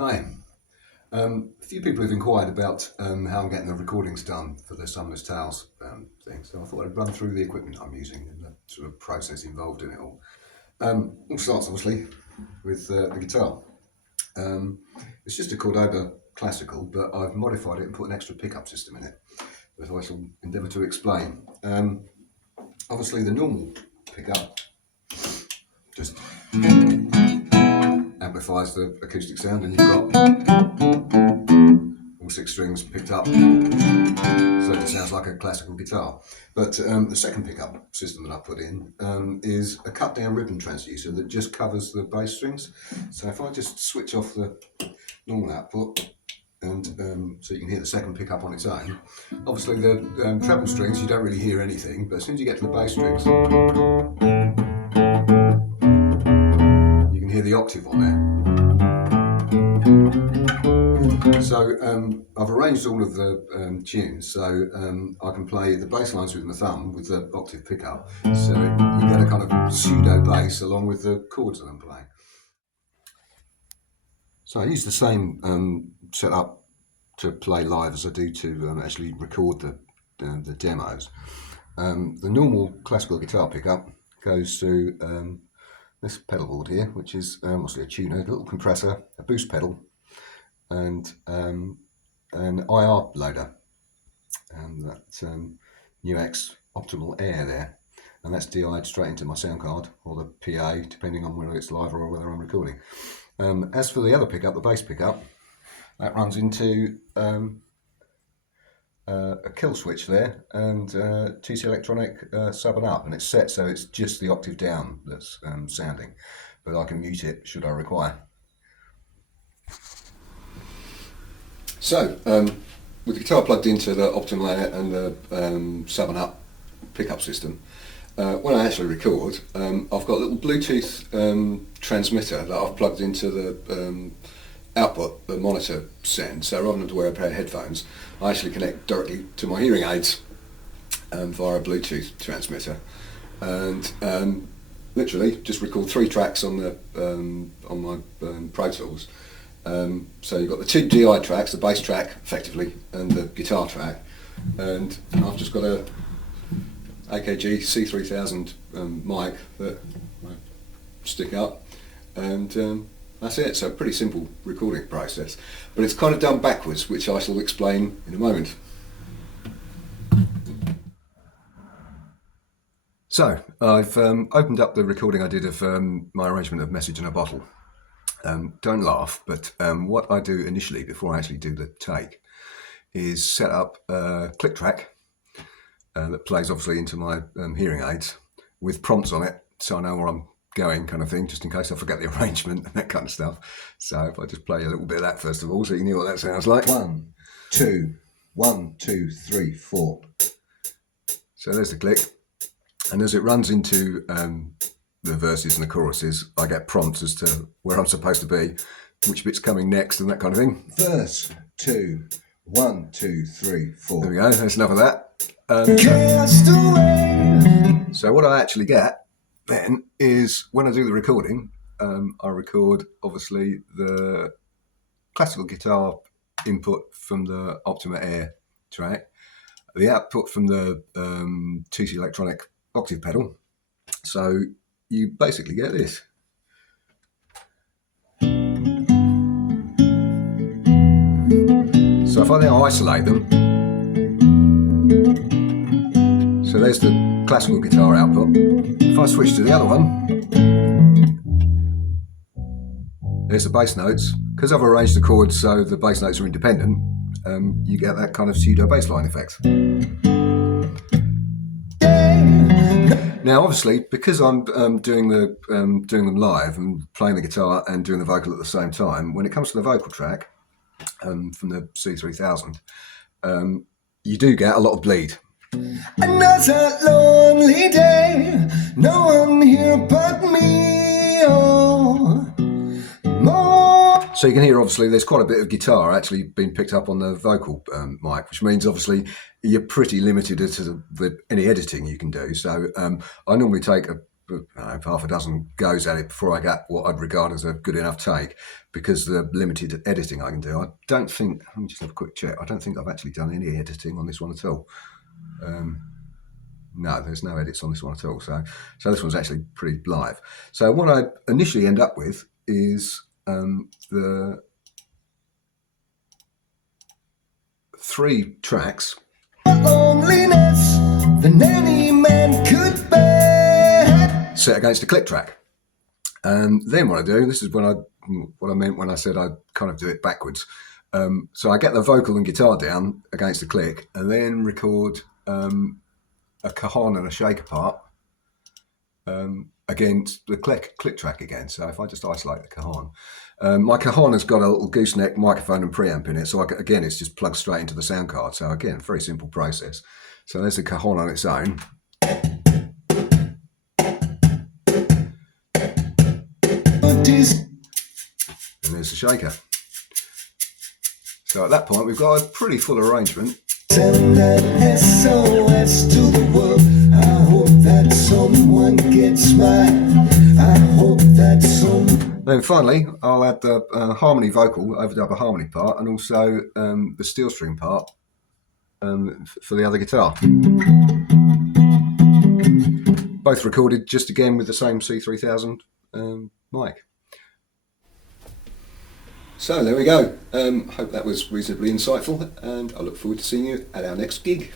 Hi. A few people have inquired about how I'm getting the recordings done for the Sumner's Tales thing, so I thought I'd run through the equipment I'm using and the sort of process involved in it all. It starts obviously with the guitar. Um, it's just a Cordoba classical, but I've modified it and put an extra pickup system in it, which I shall endeavour to explain. Obviously, the normal pickup just amplifies the acoustic sound, and you've got all six strings picked up, so it sounds like a classical guitar. But the second pickup system that I put in is a cut down ribbon transducer that just covers the bass strings. So if I just switch off the normal output, and so you can hear the second pickup on its own. Obviously the treble strings, you don't really hear anything, but as soon as you get to the bass strings, you can hear the octave on there. So I've arranged all of the tunes so I can play the bass lines with my thumb with the octave pickup, so you get a kind of pseudo bass along with the chords that I'm playing. So I use the same setup to play live as I do to actually record the demos. The normal classical guitar pickup goes through this pedal board here, which is obviously a tuner, a little compressor, a boost pedal, and an IR loader, that NUX Optimal Air there, and that's DI'd straight into my sound card or the PA, depending on whether it's live or whether I'm recording. As for the other pickup, the bass pickup, that runs into a kill switch there and TC Electronic sub and up, and it's set so it's just the octave down that's sounding, but I can mute it should I require. So, with the guitar plugged into the Optimal Air and the sub and up pickup system, when I actually record, I've got a little Bluetooth transmitter that I've plugged into the output the monitor sends. So rather than to wear a pair of headphones, I actually connect directly to my hearing aids via a Bluetooth transmitter, and literally just record 3 tracks on the on my Pro Tools. So you've got the 2 DI tracks, the bass track effectively, and the guitar track, and I've just got a AKG C3000 mic that I stick up, and that's it. So pretty simple recording process, but it's kind of done backwards, which I shall explain in a moment. So I've opened up the recording I did of my arrangement of Message in a Bottle. Don't laugh, but what I do initially before I actually do the take is set up a click track that plays obviously into my hearing aids with prompts on it, so I know where I'm going, kind of thing, just in case I forget the arrangement and that kind of stuff. So if I just play a little bit of that first of all, so you know what that sounds like. 1, 2, 1, 2, 3, 4. So there's the click, and as it runs into the verses and the choruses, I get prompts as to where I'm supposed to be, which bit's coming next, and that kind of thing. Verse 2, 1, 2, 3, 4. There we go. There's enough of that. So what I actually get then is when I do the recording, I record obviously the classical guitar input from the Optima Air track, the output from the TC Electronic octave pedal. So you basically get this. So if I now isolate them, so there's the classical guitar output. If I switch to the other one, there's the bass notes. Because I've arranged the chords so the bass notes are independent, you get that kind of pseudo bass line effect. Now, obviously, because I'm doing them live and playing the guitar and doing the vocal at the same time, when it comes to the vocal track from the C3000, you do get a lot of bleed. Another lonely day, no one here but me. Oh, more. So you can hear, obviously, there's quite a bit of guitar actually being picked up on the vocal mic, which means obviously you're pretty limited to any editing you can do. So I normally take half a dozen goes at it before I got what I'd regard as a good enough take, because the limited editing I can do. I don't think, let me just have a quick check, I don't think I've actually done any editing on this one at all. No, there's no edits on this one at all. So this one's actually pretty live. So what I initially end up with is the 3 tracks. Loneliness than any man could bear, set against a click track. And then what I do, this is what I meant when I said I'd kind of do it backwards. So I get the vocal and guitar down against the click, and then record a cajon and a shaker part against the click track again. So if I just isolate the cajon, my cajon has got a little gooseneck microphone and preamp in it. So again, it's just plugged straight into the sound card. So again, very simple process. So there's the cajon on its own. And there's the shaker. So at that point, we've got a pretty full arrangement. Send an SOS to the world. I hope that someone gets mine. I hope that someone. Then finally, I'll add the harmony vocal, overdub a harmony part, and also the steel string part for the other guitar. Both recorded just again with the same C3000 mic. So there we go. Hope that was reasonably insightful, and I look forward to seeing you at our next gig.